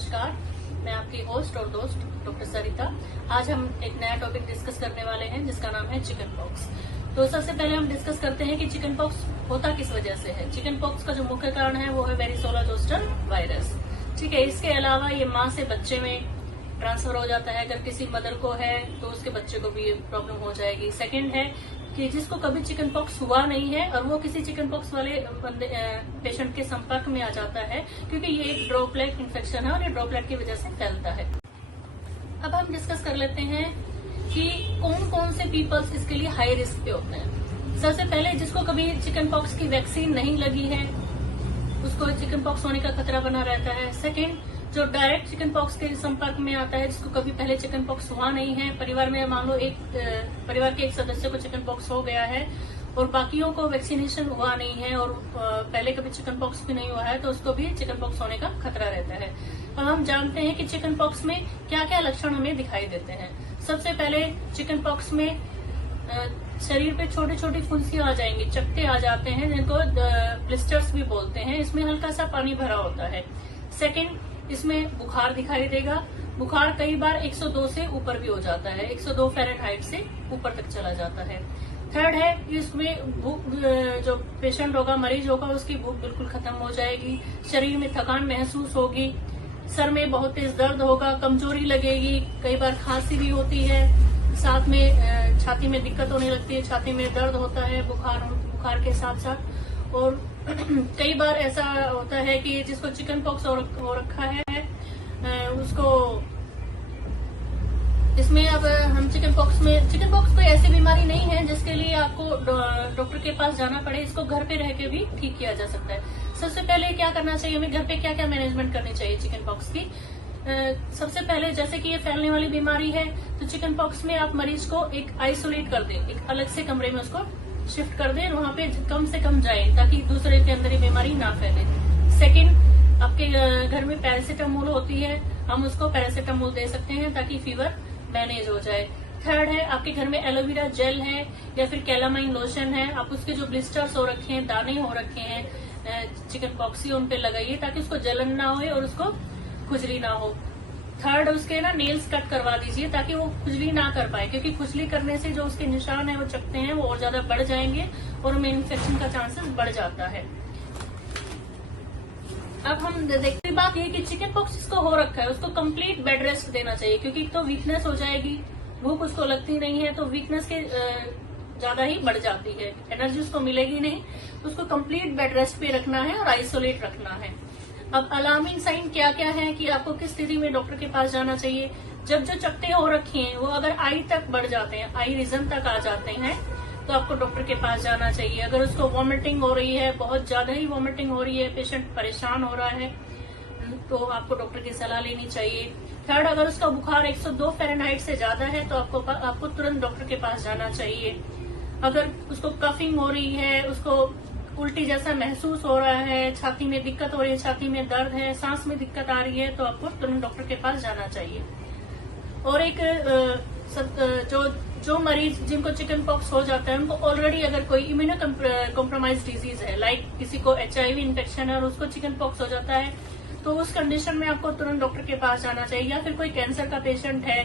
नमस्कार, मैं आपकी होस्ट और दोस्त डॉक्टर सरिता। आज हम एक नया टॉपिक डिस्कस करने वाले हैं जिसका नाम है चिकन पॉक्स। तो सबसे पहले हम डिस्कस करते हैं कि चिकन पॉक्स होता किस वजह से है। चिकन पॉक्स का जो मुख्य कारण है वो है वेरिसोला जोस्टर वायरस। ठीक है, इसके अलावा ये माँ से बच्चे में ट्रांसफर हो जाता है। अगर किसी मदर को है तो उसके बच्चे को भी ये प्रॉब्लम हो जाएगी। सेकंड है कि जिसको कभी चिकन पॉक्स हुआ नहीं है और वो किसी चिकन पॉक्स वाले पेशेंट के संपर्क में आ जाता है, क्योंकि ये एक ड्रॉपलेट इन्फेक्शन है और ये ड्रॉपलेट की वजह से फैलता है। अब हम डिस्कस कर लेते हैं कि कौन कौन से पीपल्स इसके लिए हाई रिस्क पे होते हैं। सबसे पहले जिसको कभी चिकन पॉक्स की वैक्सीन नहीं लगी है उसको चिकन पॉक्स होने का खतरा बना रहता है। सेकेंड, जो डायरेक्ट चिकन पॉक्स के संपर्क में आता है, जिसको कभी पहले चिकन पॉक्स हुआ नहीं है, परिवार में मान लो परिवार के एक सदस्य को चिकन पॉक्स हो गया है और बाकियों को वैक्सीनेशन हुआ नहीं है और पहले कभी चिकन पॉक्स भी नहीं हुआ है, तो उसको भी चिकन पॉक्स होने का खतरा रहता है। अब हम जानते हैं कि चिकन पॉक्स में क्या क्या लक्षण हमें दिखाई देते हैं। सबसे पहले चिकन पॉक्स में शरीर पे छोटी छोटी फुंसियां आ जाएंगी, चकते आ जाते हैं, जिनको ब्लिस्टर्स भी बोलते हैं। इसमें हल्का सा पानी भरा होता है। सेकेंड, इसमें बुखार दिखाई देगा। बुखार कई बार 102 से ऊपर भी हो जाता है, 102 फ़ारेनहाइट से ऊपर तक चला जाता है। थर्ड है, इसमें भूख, जो पेशेंट होगा, मरीज होगा, उसकी भूख बिल्कुल खत्म हो जाएगी, शरीर में थकान महसूस होगी, सर में बहुत तेज दर्द होगा, कमजोरी लगेगी, कई बार खांसी भी होती है, साथ में छाती में दिक्कत होने लगती है, छाती में दर्द होता है बुखार के साथ साथ। और कई बार ऐसा होता है कि जिसको चिकन पॉक्स हो रखा है उसको इसमें अब हम चिकन पॉक्स कोई ऐसी बीमारी नहीं है जिसके लिए आपको डॉक्टर के पास जाना पड़े। इसको घर पे रह के भी ठीक किया जा सकता है। सबसे पहले क्या करना चाहिए, हमें घर पे क्या क्या मैनेजमेंट करनी चाहिए चिकन पॉक्स की। सबसे पहले, जैसे कि ये फैलने वाली बीमारी है, तो चिकन पॉक्स में आप मरीज को एक आइसोलेट कर दें, एक अलग से कमरे में उसको शिफ्ट कर दें, वहां पे कम से कम जाए ताकि दूसरे के अंदर ये बीमारी ना फैले। सेकंड, आपके घर में पैरासीटामोल होती है, हम उसको पैरासीटामोल दे सकते हैं ताकि फीवर मैनेज हो जाए। थर्ड है, आपके घर में एलोवेरा जेल है या फिर कैलामाइन लोशन है, आप उसके जो ब्लिस्टर्स हो रखे हैं, दाने हो रखे हैं चिकन पॉक्सी, उन पे लगाइए ताकि उसको जलन ना हो और उसको खुजली ना हो। थर्ड, उसके ना नेल्स कट करवा दीजिए ताकि वो खुजली ना कर पाए, क्योंकि खुजली करने से जो उसके निशान है वो चकते हैं वो और ज्यादा बढ़ जाएंगे और उनमें इन्फेक्शन का चांसेस बढ़ जाता है। अब हम देखते बात ये कि चिकन पॉक्स जिसको हो रखा है उसको कंप्लीट बेड रेस्ट देना चाहिए, क्योंकि तो वीकनेस हो जाएगी, भूख उसको लगती नहीं है, तो वीकनेस के ज्यादा ही बढ़ जाती है, एनर्जी उसको मिलेगी नहीं, तो उसको कंप्लीट बेड रेस्ट पे रखना है और आइसोलेट रखना है। अब अलार्मिंग साइन क्या क्या है कि आपको किस स्थिति में डॉक्टर के पास जाना चाहिए। जब जो चकते हो रखे हैं वो अगर आई तक बढ़ जाते हैं, आई रीजन तक आ जाते हैं, तो आपको डॉक्टर के पास जाना चाहिए। अगर उसको वॉमिटिंग हो रही है, बहुत ज्यादा ही वॉमिटिंग हो रही है, पेशेंट परेशान हो रहा है, तो आपको डॉक्टर की सलाह लेनी चाहिए। थर्ड, अगर उसका बुखार 102 फ़ारेनहाइट से ज्यादा है तो आपको तुरंत डॉक्टर के पास जाना चाहिए। अगर उसको कफिंग हो रही है, उसको उल्टी जैसा महसूस हो रहा है, छाती में दिक्कत हो रही है, छाती में दर्द है, सांस में दिक्कत आ रही है, तो आपको तुरंत डॉक्टर के पास जाना चाहिए। और एक जो मरीज जिनको चिकन पॉक्स हो जाता है उनको ऑलरेडी अगर कोई इम्यूनो कॉम्प्रोमाइज डिजीज है, लाइक किसी को HIV इन्फेक्शन है और उसको चिकन पॉक्स हो जाता है, तो उस कंडीशन में आपको तुरंत डॉक्टर के पास जाना चाहिए। या फिर कोई कैंसर का पेशेंट है,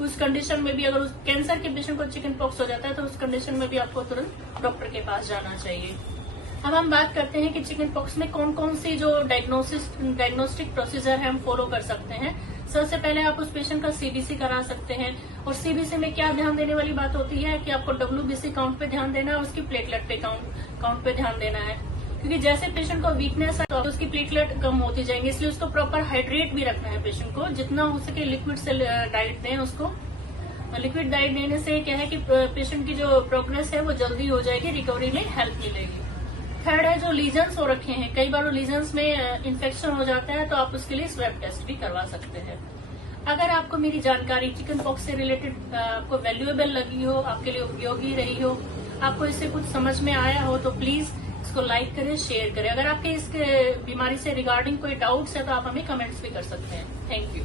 उस कंडीशन में भी अगर उस कैंसर के पेशेंट को चिकन पॉक्स हो जाता है तो उस कंडीशन में भी आपको तुरंत डॉक्टर के पास जाना चाहिए। अब हम बात करते हैं कि चिकन पॉक्स में कौन कौन सी जो डायग्नोस्टिक प्रोसीजर है हम फॉलो कर सकते हैं। सबसे पहले आप उस पेशेंट का CBC करा सकते हैं। और CBC में क्या ध्यान देने वाली बात होती है कि आपको WBC काउंट पे ध्यान देना है, उसकी प्लेटलेट पे काउंट पे ध्यान देना है, क्योंकि जैसे पेशेंट को वीकनेस है तो उसकी प्लेटलेट कम होती जाएंगी, इसलिए उसको प्रॉपर हाइड्रेट भी रखना है। पेशेंट को जितना हो सके लिक्विड से डाइट दें उसको। लिक्विड डाइट देने से क्या है कि पेशेंट की जो प्रोग्रेस है वो जल्दी हो जाएगी, रिकवरी में हेल्प मिलेगी। थर्ड है, जो लीजन्स हो रखे हैं, कई बार वो लीजन्स में इन्फेक्शन हो जाता है तो आप उसके लिए स्वैब टेस्ट भी करवा सकते हैं। अगर आपको मेरी जानकारी चिकन पॉक्स से रिलेटेड आपको वैल्यूएबल लगी हो, आपके लिए उपयोगी रही हो, आपको इससे कुछ समझ में आया हो, तो प्लीज इसको लाइक करें, शेयर करें। अगर आपके इस बीमारी से रिगार्डिंग कोई डाउट्स है तो आप हमें कमेंट्स भी कर सकते हैं। Thank you.